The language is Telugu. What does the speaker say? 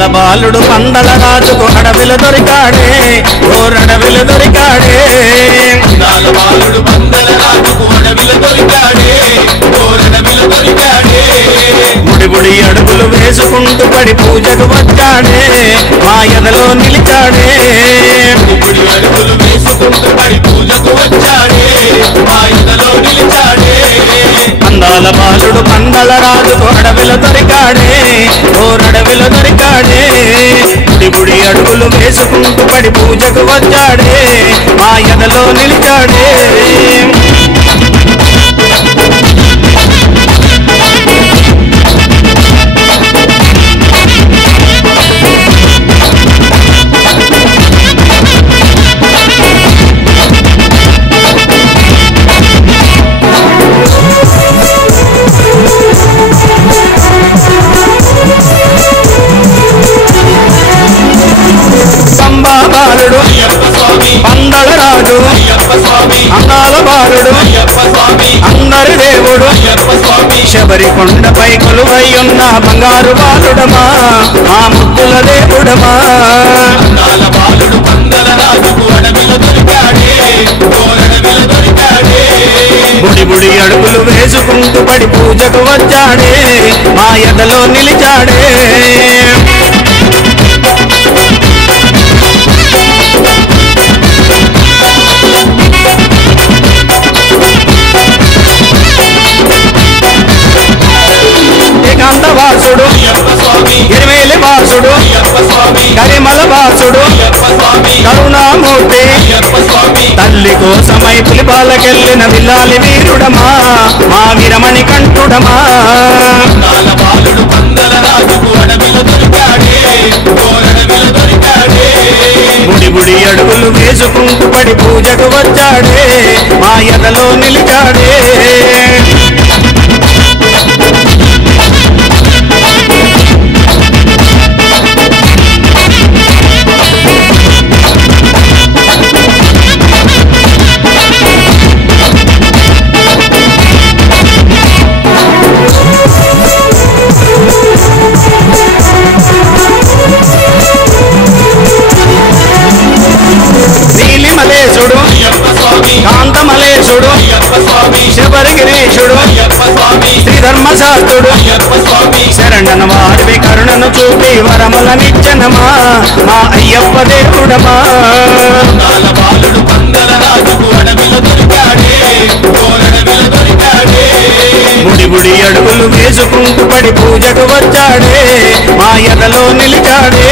అందాల బాలుడు పందల రాజుకు అడవిలో దొరికాడే ఓరడవిలో దొరికాడే అందాల బాలుడు పందల రాజుకు అడవిలో దొరికాడే ఓరడవిలో దొరికాడే ముడిబుడి అడుగులు వేసుకుంటూ పడి పూజకు వచ్చాడే మా ఎదలో నిలిచాడే ముడిబుడి అడుగులు వేసుకుంటూ పడి పూజకు వచ్చాడే మా ఎదలో నిలిచాడే అందాల బాలుడు పందల రాజుకు అడవిలో దొరికాడే ఓరడవిలో దొరికాడే ముడిబుడి అడుగులు వేసుకుంటూ పడి పూజకు వచ్చాడే మా ఎదలో నిలిచాడే బాలుడు పందల రాజు అందాల బాలుడు అందరి దేవుడు శబరి కొండపై కొలువై ఉన్న బంగారు బాలుడమా ఆ ముద్దుల దేవుడమా అందాల బాలుడు పందల రాజుకు అడవిలో దొరికాడే ఓరడవిలో దొరికాడే బుడి బుడి అడుగులు వేసుకుంటూ పడి పూజకు వచ్చాడే మా ఎదలో నిలిచాడే వాసుడు ఇరవేలి వాసుడు కరిమల వాసుడు కరుణామూర్తి తల్లి కోసమై పులిపాలకెళ్ళిన విల్లాలి వీరుడమా మా విరమణి కంఠుడమా బాలుడు పందల రాజుకు అడవిలో దొరికాడే ఓరడవిలో దొరికాడే బుడి బుడి అడుగులు వేసుకుంటూ పడి పూజకు వచ్చాడే మా ఎదలో నిలిచాడే కాంతమలేశుడు శబరిగిరీశుడు శ్రీధర్మశాస్త్రుడు శరణన వారివి కరుణను చూపి వరములనిచ్చనమా మా అయ్యప్ప దేవుడమా బాలుడు పందల రాజుకు అడవిలో దొరికాడే ఓరడవిలో దొరికాడే బుడి బుడి అడుగులు వేసుకుంటూ పడి పూజకు వచ్చాడే మా ఎదలో నిలిచాడే